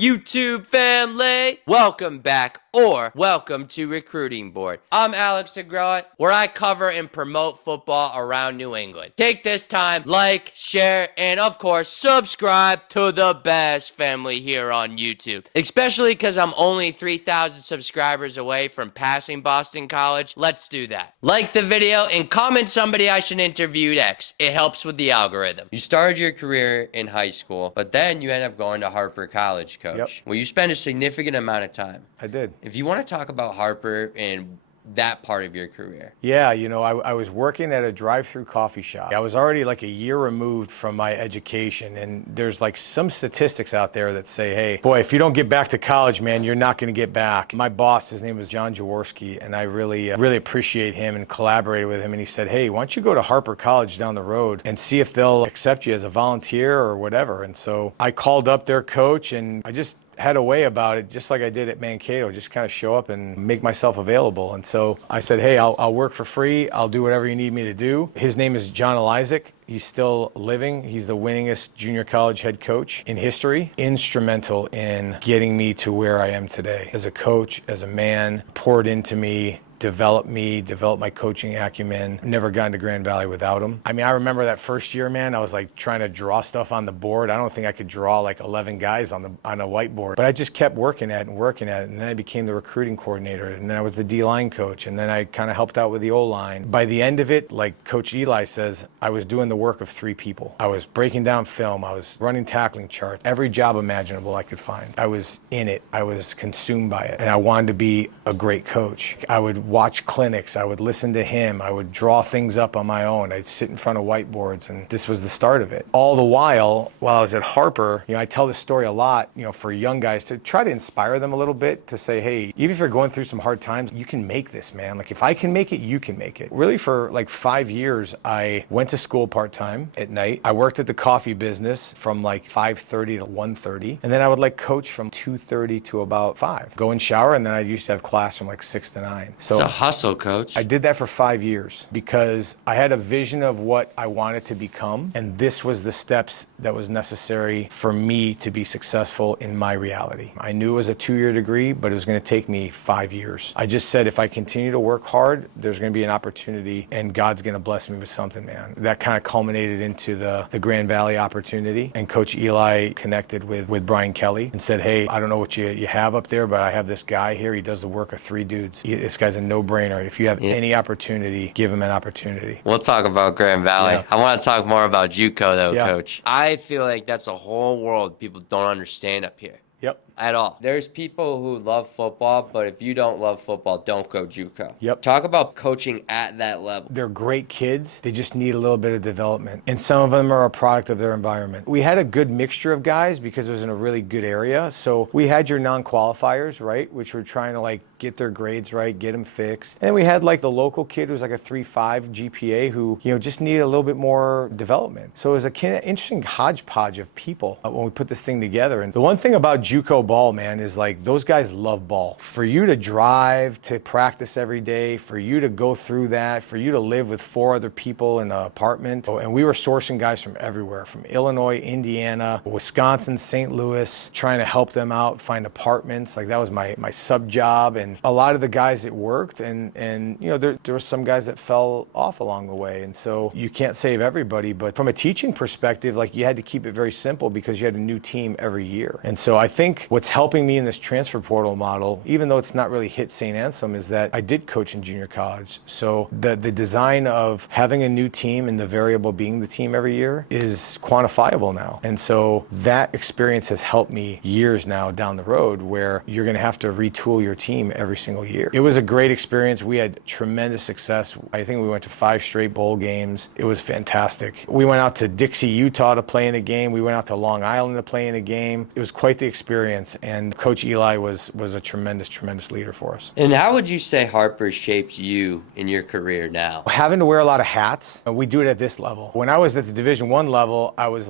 YouTube family. Welcome back or welcome to Recruiting Board. I'm Alex DeGraw, where I cover and promote football around New England. Take this time, like, share, and of course, subscribe to the best family here on YouTube. Especially because I'm only 3,000 subscribers away from passing Boston College. Let's do that. Like the video and comment somebody I should interview next. It helps with the algorithm. You started your career in high school, but then you end up going to Harper College, Coach. Where you spend a significant amount of time. I did. If you want to talk about Harper and that part of your career. Yeah, you know, I was working at a drive-through coffee shop. I was already like a year removed from my education, and there's like some statistics out there that say, hey, boy, if you don't get back to college, man, you're not going to get back. My boss, his name was John Jaworski, and I really appreciate him and collaborated with him, and he said, hey, why don't you go to Harper College down the road and see if they'll accept you as a volunteer or whatever. And so I called up their coach, and I just had a way about it, just like I did at Mankato, just kind of show up and make myself available. And so I said, hey, I'll work for free. I'll do whatever you need me to do. His name is John Elizik. He's still living. He's the winningest junior college head coach in history. Instrumental in getting me to where I am today. As a coach, as a man, poured into me, developed my coaching acumen. Never gotten to Grand Valley without him. I mean, I remember that first year, man, I was like trying to draw stuff on the board. I don't think I could draw like 11 guys on a whiteboard, but I just kept working at it. And then I became the recruiting coordinator, and then I was the D-line coach, and then I kind of helped out with the O-line. By the end of it, like Coach Eli says, I was doing the work of 3 people. I was breaking down film. I was running tackling charts, every job imaginable I could find. I was in it. I was consumed by it, and I wanted to be a great coach. I would watch clinics. I would listen to him. I would draw things up on my own. I'd sit in front of whiteboards, and this was the start of it. All the while I was at Harper, you know, I tell this story a lot, you know, for young guys to try to inspire them a little bit, to say, hey, even if you're going through some hard times, you can make this, man. Like, if I can make it, you can make it. Really, for like 5 years, I went to school part-time at night. I worked at the coffee business from like 5:30 to 1:30, and then I would like coach from 2:30 to about 5. Go and shower, and then I used to have class from like 6 to 9. So it's a hustle, Coach. I did that for 5 years because I had a vision of what I wanted to become, and this was the steps that was necessary for me to be successful in my reality. I knew it was a 2-year degree, but it was going to take me 5 years. I just said, if I continue to work hard, there's going to be an opportunity, and God's going to bless me with something, man. That kind of culminated into the Grand Valley opportunity, and Coach Eli connected with Brian Kelly and said, hey, I don't know what you have up there, but I have this guy here. He does the work of 3 dudes. This guy's a no-brainer. If you have any opportunity, give him an opportunity. We'll talk about Grand Valley. Yeah. I want to talk more about JUCO, though, Coach. I feel like that's a whole world people don't understand up here. Yep. At all. There's people who love football, but if you don't love football, don't go JUCO. Yep. Talk about coaching at that level. They're great kids. They just need a little bit of development. And some of them are a product of their environment. We had a good mixture of guys because it was in a really good area. So we had your non-qualifiers, right, which were trying to like get their grades right, get them fixed. And we had like the local kid who was like a 3.5 GPA who, you know, just needed a little bit more development. So it was a kind of interesting hodgepodge of people when we put this thing together. And the one thing about JUCO ball, man, is like those guys love ball. For you to drive to practice every day, for you to go through that, for you to live with 4 other people in an apartment. And we were sourcing guys from everywhere, from Illinois, Indiana, Wisconsin, St. Louis, trying to help them out, find apartments. Like, that was my sub job. And a lot of the guys, it worked. And you know, there were some guys that fell off along the way. And so you can't save everybody, but from a teaching perspective, like, you had to keep it very simple because you had a new team every year. And so I think what's helping me in this transfer portal model, even though it's not really hit St. Anselm, is that I did coach in junior college. So the design of having a new team and the variable being the team every year is quantifiable now. And so that experience has helped me years now down the road, where you're going to have to retool your team every single year. It was a great experience. We had tremendous success. I think we went to 5 straight bowl games. It was fantastic. We went out to Dixie, Utah to play in a game. We went out to Long Island to play in a game. It was quite the experience. And Coach Eli was a tremendous leader for us. And how would you say Harper shaped you in your career now? Having to wear a lot of hats. We do it at this level. When I was at the Division I level, I was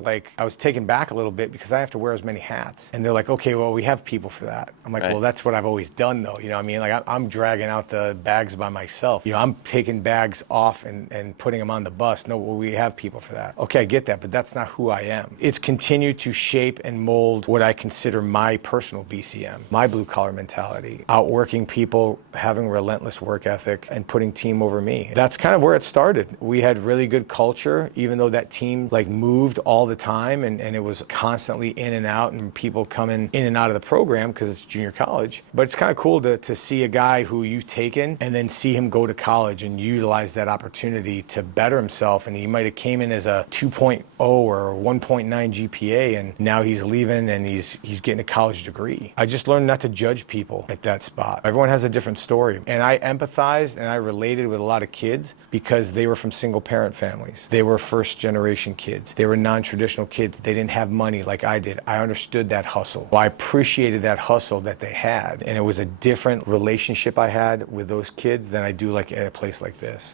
taken back a little bit because I have to wear as many hats. And they're like, okay, well, we have people for that. I'm like, well, that's what I've always done, though. You know what I mean? Like, I'm dragging out the bags by myself. You know, I'm taking bags off and putting them on the bus. No, well, we have people for that. Okay, I get that, but that's not who I am. It's continued to shape and mold what I consider my personal BCM, my blue collar mentality, outworking people, having relentless work ethic, and putting team over me. That's kind of where it started. We had really good culture, even though that team like moved all the time and it was constantly in and out and people coming in and out of the program because it's junior college. But it's kind of cool to see a guy who you've taken and then see him go to college and utilize that opportunity to better himself. And he might have came in as a 2.0 or 1.9 GPA and now he's leaving and he's getting a college degree. I just learned not to judge people at that spot. Everyone has a different story. And I empathized and I related with a lot of kids because they were from single parent families. They were first generation kids. They were non-traditional kids. They didn't have money like I did. I understood that hustle. Well, I appreciated that hustle that they had. And it was a different relationship I had with those kids than I do like at a place like this.